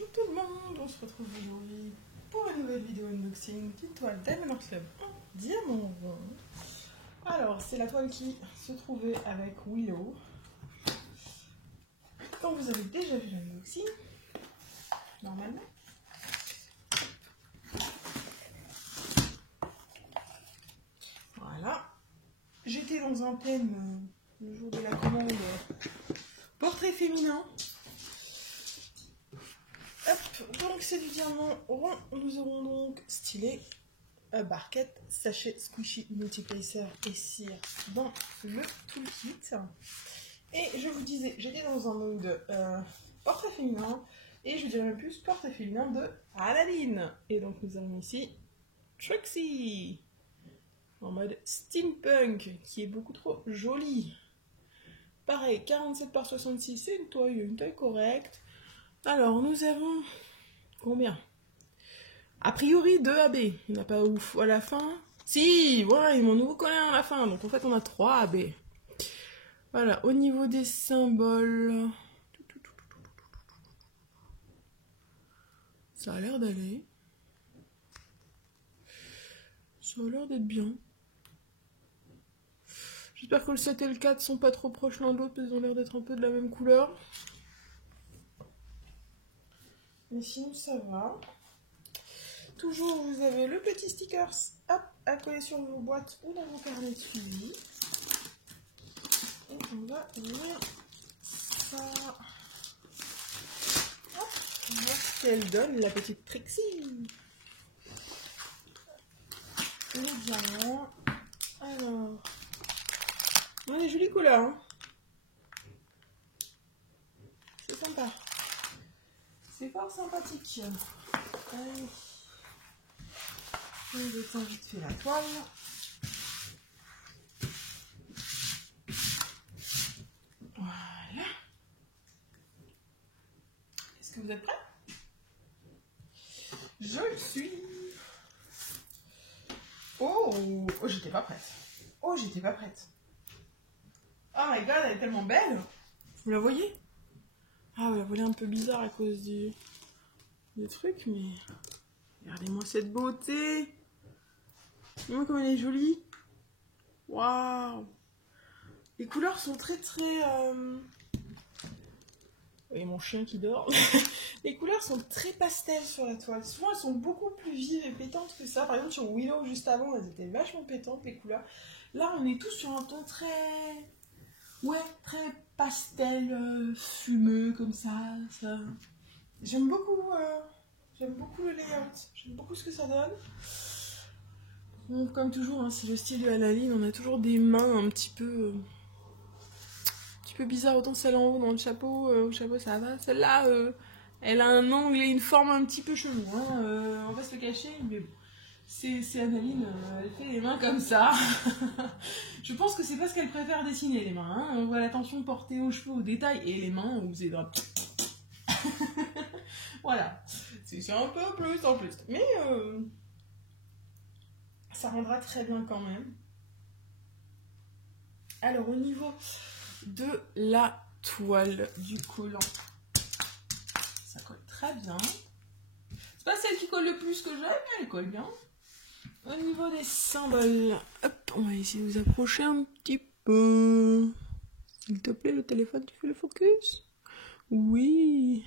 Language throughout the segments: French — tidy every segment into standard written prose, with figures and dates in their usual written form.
Bonjour tout le monde, on se retrouve aujourd'hui pour une nouvelle vidéo unboxing d'une toile Diamond Club en diamant rond. Alors, c'est la toile qui se trouvait avec Willow. Quand vous avez déjà vu l'unboxing, normalement. Voilà. J'étais dans un thème le jour de la commande portrait féminin. Hop, donc c'est du diamant rond. Nous aurons donc stylé barquette, sachet, squishy, multiplacer et cire dans le toolkit. Et je vous disais, j'étais dans un mode portrait féminin et je dirais même plus portrait féminin de Aladdin. Et donc nous avons ici Trixie en mode steampunk qui est beaucoup trop jolie. Pareil, 47 par 66, c'est une taille correcte. Alors nous avons combien? A priori 2 AB, il n'y en a pas ouf à la fin. Si, voilà, ils m'ont nouveau collé un à la fin, donc en fait on a 3 AB. Voilà, au niveau des symboles, ça a l'air d'aller. Ça a l'air d'être bien. J'espère que le 7 et le 4 sont pas trop proches l'un de l'autre, parce qu'ils ont l'air d'être un peu de la même couleur. Mais sinon ça va. Toujours, vous avez le petit sticker hop, à coller sur vos boîtes ou dans vos carnets de suivi. Et on va ouvrir ça. Hop, on va voir ce qu'elle donne, la petite Trixie. Le diamant. Alors, on a des jolies couleurs. Hein. C'est sympa. C'est fort sympathique. Allez. Je détends vite fait la toile. Voilà. Est-ce que vous êtes prêts? Je le suis. Oh, j'étais pas prête. Oh, j'étais pas prête. Oh my god, elle est tellement belle. Vous la voyez? Ah, ouais, elle est un peu bizarre à cause du truc, mais regardez-moi cette beauté. Regardez-moi comme elle est jolie. Waouh. Les couleurs sont très. Et mon chien qui dort. Les couleurs sont très pastel sur la toile. Souvent, elles sont beaucoup plus vives et pétantes que ça. Par exemple, sur Willow, juste avant, elles étaient vachement pétantes, les couleurs. Là, on est tous sur un ton très... Ouais, très pastel, fumeux, comme ça. J'aime beaucoup le layout. J'aime beaucoup ce que ça donne. Bon, comme toujours, hein, c'est le style de Aladdin. On a toujours des mains un petit peu bizarre, autant celle en haut dans le chapeau, au chapeau ça va, celle-là elle a un angle et une forme un petit peu chelou, hein. On va se le cacher, mais bon, c'est Aladdin, elle fait les mains comme ça. Je pense que c'est parce qu'elle préfère dessiner les mains, hein. On voit l'attention portée aux cheveux, aux détails, et les mains, vous avez voilà, c'est un peu plus en plus, mais ça rendra très bien quand même. Alors au niveau de la toile du collant, ça colle très bien. C'est pas celle qui colle le plus que j'aime, mais elle colle bien. Au niveau des symboles, hop, on va essayer de vous approcher un petit peu. S'il te plaît, le téléphone, tu fais le focus? Oui.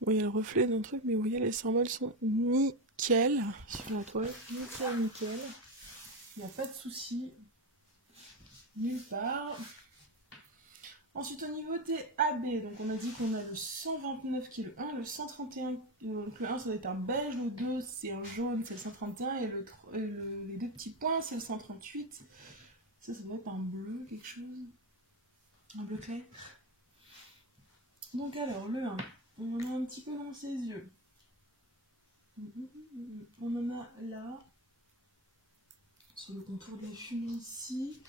Bon, il y a le reflet d'un truc, mais vous voyez, les symboles sont nickel sur la toile. Nickel. Il n'y a pas de souci. Nulle part. Ensuite, au niveau des AB, donc on a dit qu'on a le 129 qui est le 1, le 131, donc le 1 ça doit être un beige, le 2 c'est un jaune, c'est le 131, et les deux petits points c'est le 138. Ça doit être un bleu, quelque chose, un bleu clair. Donc alors, le 1, on en a un petit peu dans ses yeux. On en a là, sur le contour de la fumée ici.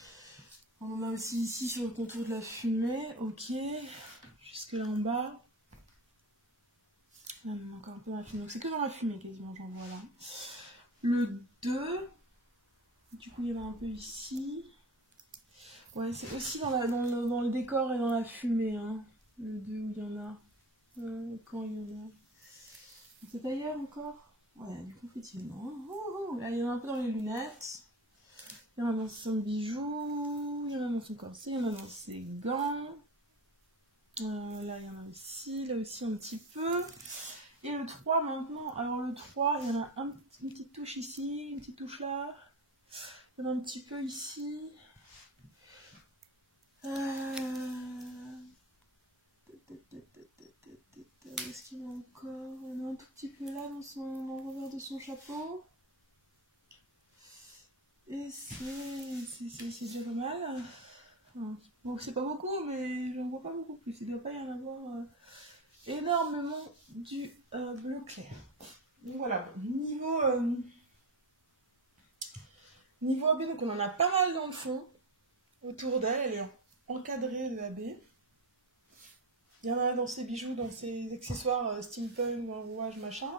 On en a aussi ici sur le contour de la fumée, ok, jusque là en bas. Là, on a encore un peu dans la fumée, donc c'est que dans la fumée quasiment, j'en vois là. Le 2, du coup il y en a un peu ici. Ouais, c'est aussi dans le décor et dans la fumée, hein. Le 2 où il y en a. Quand il y en a. C'est ailleurs encore. Ouais, du confetti, non. Là, il y en a un peu dans les lunettes. Il y en a dans son bijou. Il y en a dans son corset. Il y en a dans ses gants. Là, il y en a aussi. Là aussi, un petit peu. Et le 3 maintenant. Alors, le 3, il y en a une petite touche ici. Une petite touche là. Il y en a un petit peu ici. Est-ce qu'il y en a encore? Il y en a un tout petit peu là dans le revers de son chapeau. Et c'est déjà pas mal. Bon, c'est pas beaucoup, mais j'en vois pas beaucoup plus. Il doit pas y en avoir énormément du bleu clair. Donc voilà, niveau AB, donc on en a pas mal dans le fond. Autour d'elle, elle est encadrée de AB. Il y en a dans ses bijoux, dans ses accessoires steampunk, rouage, machin.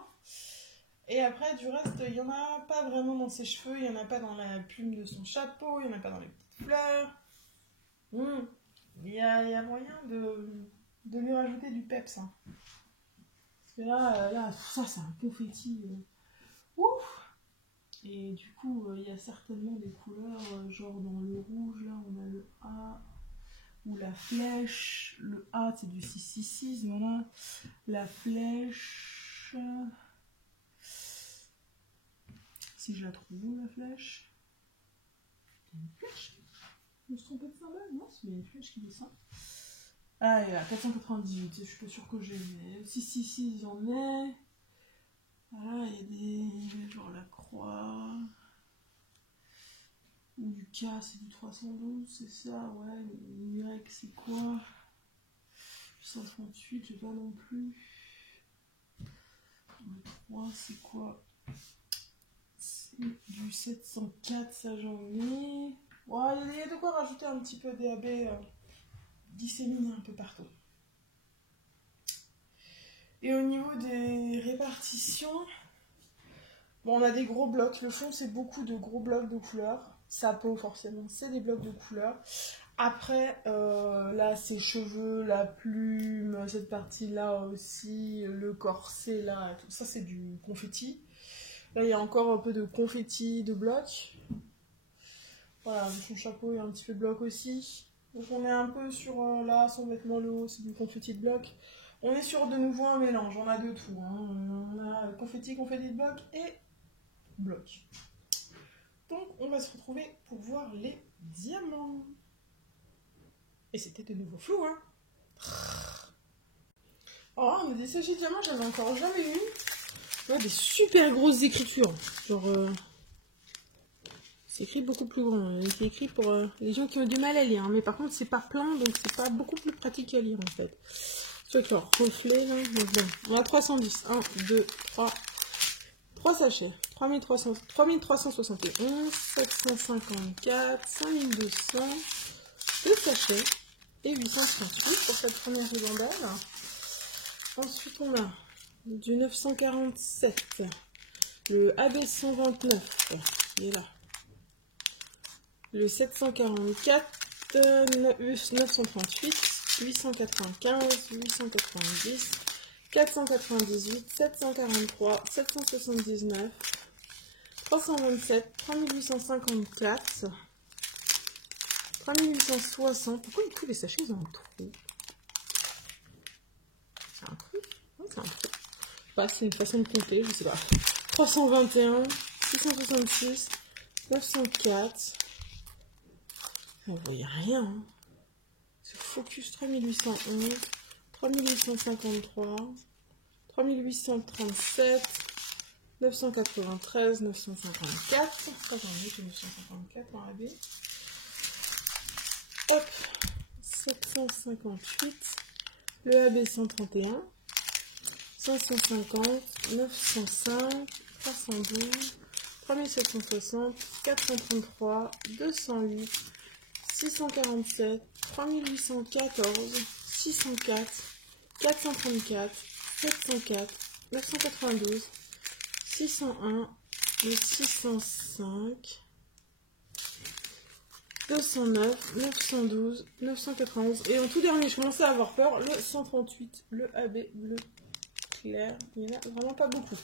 Et après, du reste, il n'y en a pas vraiment dans ses cheveux, il n'y en a pas dans la plume de son chapeau, il n'y en a pas dans les petites fleurs. Il y a moyen de lui rajouter du peps. Hein. Parce que là ça c'est un confetti. Ouf! Et du coup, il y a certainement des couleurs, genre dans le rouge, là, on a le A. Ou la flèche, le A c'est du 666, voilà. La flèche, si je la trouve, la flèche. Il y a une flèche. Je me suis trompée de symbole, non, c'est une flèche qui descend. Ah, il y a 498, je suis pas sûre que j'ai. 666, j'en ai. Voilà, il y a des genre la croix. Ou du K, c'est du 312, c'est ça, ouais. Y, c'est quoi? 138, j'ai pas non plus. Le 3, c'est quoi? C'est du 704, ça j'en ai. Ouais, il y a de quoi rajouter un petit peu DAB disséminé un peu partout. Et au niveau des répartitions, bon, on a des gros blocs. Le fond, c'est beaucoup de gros blocs de couleurs. Sa peau, forcément, c'est des blocs de couleurs. Après, là, ses cheveux, la plume, cette partie-là aussi, le corset, là, tout ça, c'est du confetti. Là, il y a encore un peu de confetti de blocs. Voilà, son chapeau, il y a un petit peu de bloc aussi. Donc, on est un peu sur, là, son vêtement, le haut, c'est du confetti de bloc. On est sur de nouveau un mélange, on a de tout. Hein. On a confetti de bloc et bloc. Donc, on va se retrouver pour voir les diamants. Et c'était de nouveau flou, hein. Oh, mais des sachets de diamants, j'en ai encore jamais eu. Ouais, des super grosses écritures. Genre, c'est écrit beaucoup plus grand. C'est écrit pour les gens qui ont du mal à lire. Mais par contre, c'est pas plein, donc c'est pas beaucoup plus pratique à lire, en fait. C'est genre reflet, là. Donc bon, on a 310. 1, 2, 3. 3 sachets. 3371, 754, 5200, 2 sachets et 838 pour cette première ribambelle. Ensuite, on a du 947, le AB129, il est là. Le 744, 938, 895, 890, 498, 743, 779, 327, 3854, 3860. Pourquoi tous les sachets ils ont un trou? C'est un trou? Oui, c'est un trou. Bah, c'est une façon de compter, je sais pas. 321, 666, 904. Vous voyez rien. Hein. Ce focus 3811, 3853, 3837, 993, 954. Ça, j'en ai 954 dans la B. Hop, 758. Le AB 131. 550, 905, 312, 3760, 433, 208, 647, 3814, 604, 434, 704, 992, 601, le 605, 209, 912, 991. Et en tout dernier, je commençais à avoir peur, le 138, le AB bleu clair. Il n'y en a vraiment pas beaucoup.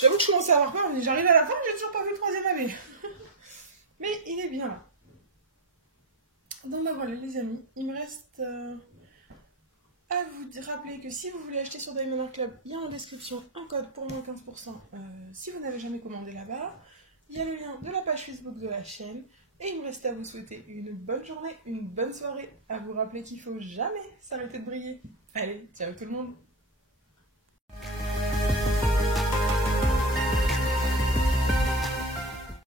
J'avoue que je commençais à avoir peur, mais j'arrive à la fin, j'ai toujours pas vu le troisième AB. Mais il est bien là. Donc bah voilà les amis, il me reste à vous rappeler que si vous voulez acheter sur Diamond Art Club, il y a en description un code pour moins 15% si vous n'avez jamais commandé là-bas. Il y a le lien de la page Facebook de la chaîne. Et il me reste à vous souhaiter une bonne journée, une bonne soirée, à vous rappeler qu'il faut jamais s'arrêter de briller. Allez, ciao tout le monde!